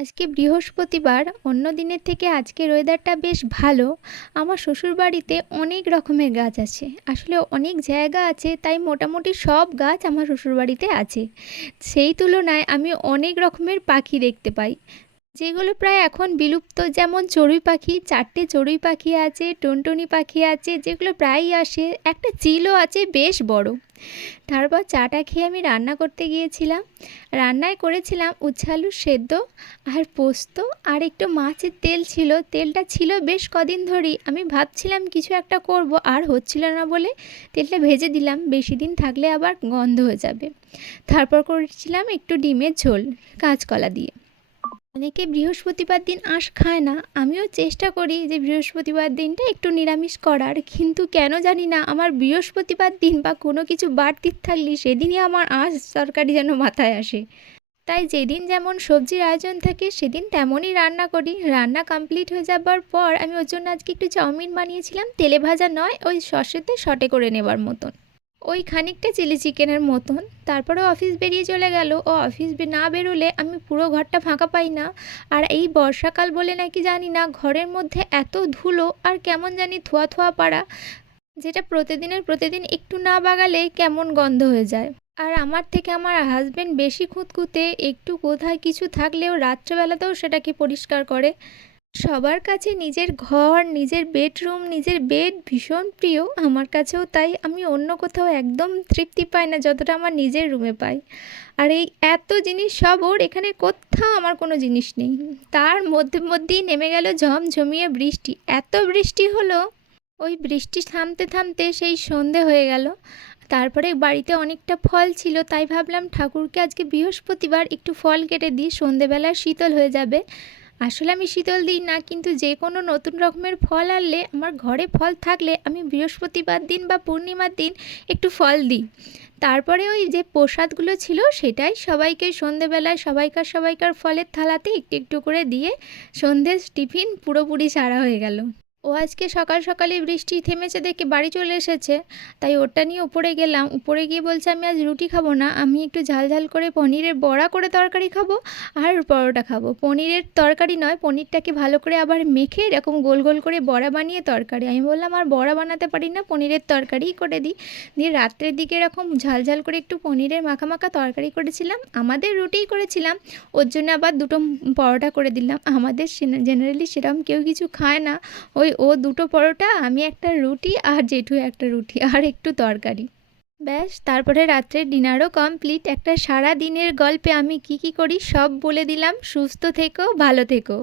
আজকে বৃহস্পতিবার, অন্য দিনের থেকে আজকের ওয়েদারটা বেশ ভালো। আমার শ্বশুরবাড়িতে অনেক রকমের গাছ আছে। আসলে অনেক জায়গা আছে, তাই মোটামুটি সব গাছ আমার শ্বশুরবাড়িতে আছে। সেই তুলনায় আমি অনেক রকমের পাখি দেখতে পাই, যেগুলো প্রায় এখন বিলুপ্ত। যেমন চড়ুই পাখি, 4টে চড়ুই পাখি আছে, টুনটুনি পাখি আছে যেগুলো প্রায়ই আসে, একটা চিলও আছে বেশ বড়। তারপর চাটা খেয়ে আমি রান্না করতে গিয়েছিলাম। রান্নায় করেছিলাম উচ্ছে আলুর সেদ্ধ আর পোস্ত, আর একটু মাছের তেল ছিল। তেলটা ছিল বেশ কদিন ধরেই, আমি ভাবছিলাম কিছু একটা করব, আর হচ্ছিল না বলে তেলটা ভেজে দিলাম, বেশি দিন থাকলে আবার গন্ধ হয়ে যাবে। তারপর করেছিলাম একটু ডিমের ঝোল কাঁচকলা দিয়ে। অনেকে বৃহস্পতিবার দিন আঁশ খায় না, আমিও চেষ্টা করি যে বৃহস্পতিবার দিনটা একটু নিরামিষ করার, কিন্তু কেন জানি না আমার বৃহস্পতিবার দিন বা কোনো কিছু বাড়তি থাকলে সেদিনই আমার আঁশ তরকারি যেন মাথায় আসে। তাই যেদিন যেমন সবজির আয়োজন থাকে সেদিন তেমনই রান্না করি। রান্না কমপ্লিট হয়ে যাবার পর আমি ওর জন্য আজকে একটু চাউমিন বানিয়েছিলাম, তেলে ভাজা নয়, ওই সসেতে শটে করে নেবার মতন, ওই খানিকটা চিলি চিকেনের মতন। তারপরে অফিস বেরিয়ে চলে গেল। ও অফিস না বেরোলে আমি পুরো ঘরটা ফাঁকা পাই না। আর এই বর্ষাকাল বলে নাকি জানি না, ঘরের মধ্যে এত ধুলো আর কেমন জানি ধোয়া ধোয়া পাড়া, যেটা প্রতিদিনের প্রতিদিন একটু না বাগালে কেমন গন্ধ হয়ে যায়। আর আমার থেকে আমার হাজবেন্ড বেশি খুঁতখুঁতে, একটু কোথায় কিছু থাকলেও রাত্রেবেলাতেও সেটাকে পরিষ্কার করে। সবার কাছে নিজের ঘর, নিজের বেডরুম, নিজের বেড ভীষণ প্রিয়, আমার কাছেও তাই। আমি অন্য কোথাও একদম তৃপ্তি পাই না যতটা আমার নিজের রুমে পাই। আর এই এত জিনিস সব ওর, এখানে কোথাও আমার কোনো জিনিস নেই। তার মধ্যে মধ্যেই নেমে গেল ঝমঝমিয়ে বৃষ্টি, এত বৃষ্টি হলো, ওই বৃষ্টি থামতে থামতে সেই সন্ধে হয়ে গেল। তারপরে বাড়িতে অনেকটা ফল ছিল, তাই ভাবলাম ঠাকুরকে আজকে বৃহস্পতিবার একটু ফল কেটে দিই, সন্ধেবেলা শীতল হয়ে যাবে। আসলে আমি শীতল দিই না, কিন্তু যে কোনো নতুন রকমের ফল আনলে, আমার ঘরে ফল থাকলে আমি বৃহস্পতিবার দিন বা পূর্ণিমার দিন একটু ফল দিই। তারপরে ওই যে প্রসাদগুলো ছিল সেটাই সবাইকে সন্ধেবেলায় সবাইকার সবাইকার ফলের থালাতে একটু একটু করে দিয়ে সন্ধ্যের টিফিন পুরোপুরি সারা হয়ে গেল। ও আজকে সকাল সকালে বৃষ্টি থেমেছে দেখে বাড়ি চলে এসেছে, তাই ওটা নিয়ে উপরে গেলাম। উপরে গিয়ে বলছে আমি আজ রুটি খাবো না, আমি একটু ঝাল ঝাল করে পনিরের বড়া করে তরকারি খাবো আর পরোটা খাবো। পনিরের তরকারি নয়, পনিরটাকে ভালো করে আবার মেখে এরকম গোল গোল করে বড়া বানিয়ে তরকারি। আমি বললাম আর বড়া বানাতে পারি না, পনিরের তরকারিই করে দিই। দিয়ে রাত্রের দিকে এরকম ঝাল ঝাল করে একটু পনিরের মাখা মাখা তরকারি করেছিলাম, আমাদের রুটিই করেছিলাম। ওর জন্য আবার দুটো পরোটা করে দিলাম। আমাদের জেনারেলি সেরকম কেউ কিছু খায় না, ওই ও দুটো পরোটা, আমি একটা রুটি, আর জেঠু একটা রুটি আর একটু তরকারি, ব্যাস। তারপরে রাত্রের ডিনারও কমপ্লিট। একটা সারা দিনের গল্পে আমি কি কি করি সব বলে দিলাম। সুস্থ থেকো, ভালো থেকো।